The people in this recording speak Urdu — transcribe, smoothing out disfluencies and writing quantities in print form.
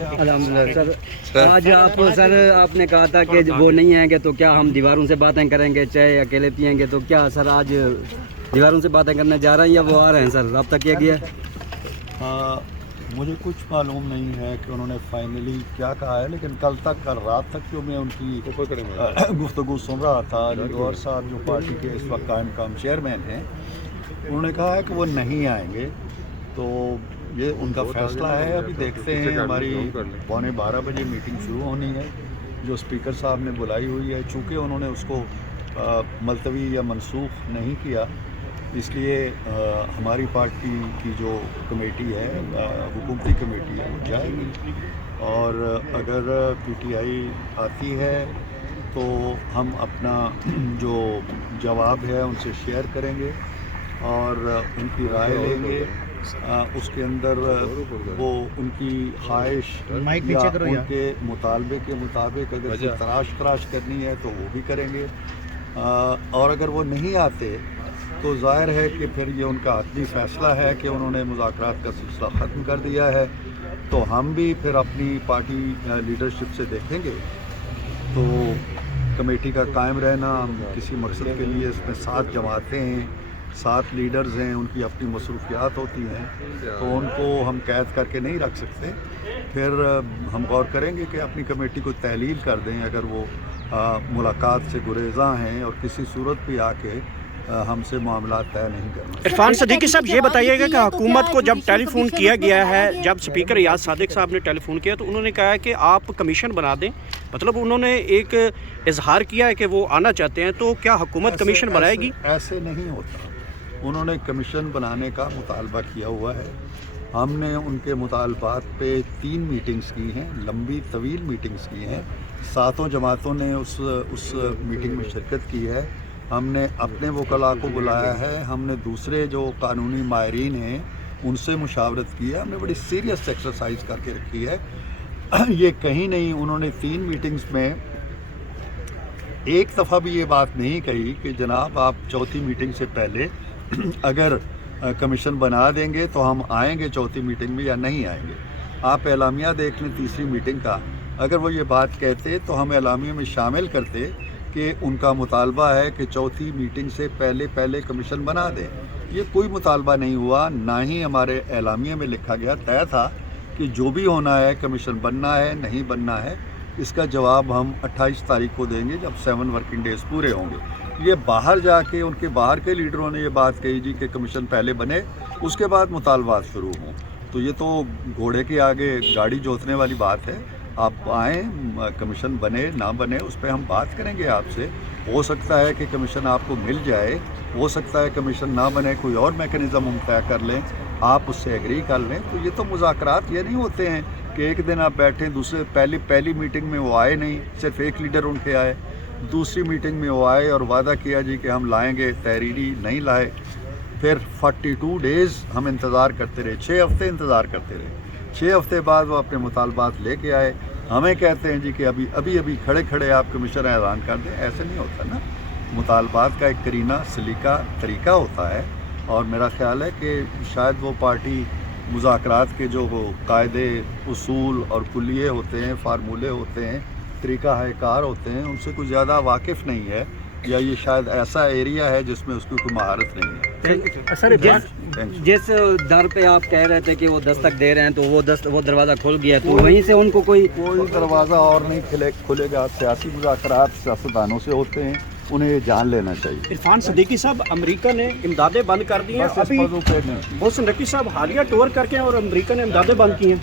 الحمدللہ سر، آج آپ نے کہا تھا کہ وہ نہیں آئیں گے تو کیا ہم دیواروں سے باتیں کریں گے، چائے اکیلے پیئیں گے، تو کیا سر آج دیواروں سے باتیں کرنے جا رہے ہیں یا وہ آ رہے ہیں؟ سر رابطہ کیا گیا؟ مجھے کچھ معلوم نہیں ہے کہ انہوں نے فائنلی کیا کہا ہے، لیکن کل رات تک جو میں ان کی گفتگو سن رہا تھا، علی گوہر صاحب جو پارٹی کے اس وقت قائم مقام چیئرمین ہیں، انہوں نے کہا ہے کہ وہ نہیں آئیں گے. تو یہ ان کا فیصلہ ہے. ابھی دیکھتے ہیں. ہماری 11:15 بجے میٹنگ شروع ہونی ہے جو اسپیکر صاحب نے بلائی ہوئی ہے. چونکہ انہوں نے اس کو ملتوی یا منسوخ نہیں کیا، اس لیے ہماری پارٹی کی جو کمیٹی ہے، حکومتی کمیٹی ہے، وہ جائے گی. اور اگر پی ٹی آئی آتی ہے تو ہم اپنا جو جواب ہے ان سے شیئر کریں گے اور ان کی رائے لیں گے. اس کے اندر وہ ان کی خواہش یا ان کے مطالبے کے مطابق اگر کوئی تراش کرنی ہے تو وہ بھی کریں گے. اور اگر وہ نہیں آتے تو ظاہر ہے کہ پھر یہ ان کا حتمی فیصلہ ہے کہ انہوں نے مذاکرات کا سلسلہ ختم کر دیا ہے. تو ہم بھی پھر اپنی پارٹی لیڈرشپ سے دیکھیں گے. تو کمیٹی کا قائم رہنا، ہم کسی مقصد کے لیے اس میں 7 جماعتیں ہیں، 7 لیڈرز ہیں، ان کی اپنی مصروفیات ہوتی ہیں، تو ان کو ہم قید کر کے نہیں رکھ سکتے. پھر ہم غور کریں گے کہ اپنی کمیٹی کو تحلیل کر دیں اگر وہ ملاقات سے گریزاں ہیں اور کسی صورت بھی آ کے ہم سے معاملات طے نہیں کرنا. عرفان صدیقی صاحب یہ بتائیے گا کہ حکومت کو جب ٹیلی فون کیا گیا ہے، جب اسپیکر ریاض صادق صاحب نے ٹیلی فون کیا تو انہوں نے کہا ہے کہ آپ کمیشن بنا دیں، مطلب انہوں نے ایک اظہار کیا ہے کہ وہ آنا چاہتے ہیں، تو کیا حکومت کمیشن بنائے گی؟ ایسے نہیں ہوتا. انہوں نے کمیشن بنانے کا مطالبہ کیا ہوا ہے. ہم نے ان کے مطالبات پہ 3 میٹنگز کی ہیں، لمبی طویل میٹنگز کی ہیں. 7 جماعتوں نے اس میٹنگ میں شرکت کی ہے. ہم نے اپنے وکلاء کو بلایا ہے، ہم نے دوسرے جو قانونی ماہرین ہیں ان سے مشاورت کی ہے. ہم نے بڑی سیریس ایکسرسائز کر کے رکھی ہے. یہ کہیں نہیں. انہوں نے 3 میٹنگز میں ایک دفعہ بھی یہ بات نہیں کہی کہ جناب آپ چوتھی میٹنگ سے پہلے اگر کمیشن بنا دیں گے تو ہم آئیں گے چوتھی میٹنگ میں یا نہیں آئیں گے. آپ اعلامیہ دیکھ لیں تیسری میٹنگ کا. اگر وہ یہ بات کہتے تو ہم اعلامیہ میں شامل کرتے کہ ان کا مطالبہ ہے کہ چوتھی میٹنگ سے پہلے کمیشن بنا دیں. یہ کوئی مطالبہ نہیں ہوا، نہ ہی ہمارے اعلامیہ میں لکھا گیا. طے تھا کہ جو بھی ہونا ہے کمیشن بننا ہے نہیں بننا ہے، اس کا جواب ہم 28 تاریخ کو دیں گے جب 7 ورکنگ ڈیز پورے ہوں گے. یہ باہر جا کے ان کے باہر کے لیڈروں نے یہ بات کہی جی کہ کمیشن پہلے بنے اس کے بعد مطالبات شروع ہوں. تو یہ تو گھوڑے کے آگے گاڑی جوتنے والی بات ہے. آپ آئیں، کمیشن بنے نہ بنے اس پہ ہم بات کریں گے آپ سے. ہو سکتا ہے کہ کمیشن آپ کو مل جائے، ہو سکتا ہے کمیشن نہ بنے، کوئی اور میکنزم ہم طے کر لیں، آپ اس سے ایگری کر لیں. تو یہ تو مذاکرات یہ نہیں ہوتے ہیں کہ ایک دن آپ بیٹھیں، دوسرے پہلی میٹنگ میں وہ آئے نہیں، صرف ایک لیڈر ان کے آئے. دوسری میٹنگ میں وہ آئے اور وعدہ کیا جی کہ ہم لائیں گے، تحریری نہیں لائے. پھر 42 ڈیز ہم انتظار کرتے رہے، 6 ہفتے انتظار کرتے رہے. 6 ہفتے بعد وہ اپنے مطالبات لے کے آئے. ہمیں کہتے ہیں جی کہ ابھی کھڑے آپ کمیشن اعلان کر دیں. ایسے نہیں ہوتا نا. مطالبات کا ایک کرینہ سلیقہ طریقہ ہوتا ہے. اور میرا خیال ہے کہ شاید وہ پارٹی مذاکرات کے جو قاعدے، اصول اور کلیے ہوتے ہیں، فارمولے ہوتے ہیں، طریقہ کار ہوتے ہیں، ان سے کچھ زیادہ واقف نہیں ہے، یا یہ شاید ایسا ایریا ہے جس میں اس کی کوئی مہارت نہیں ہے. جس در پہ آپ کہہ رہے تھے کہ وہ دستک دے رہے ہیں تو وہ دروازہ کھل گیا، تو وہیں سے ان کو کوئی دروازہ اور نہیں کھلے گا. سیاسی مذاکرات سیاستدانوں سے ہوتے ہیں، انہیں یہ جان لینا چاہیے. عرفان صدیقی صاحب، امریکہ نے امدادیں بند کر دی ہیں. ابھی محسن نقوی صاحب حالیہ ٹور کر کے اور امریکہ نے امدادیں بند کی ہیں.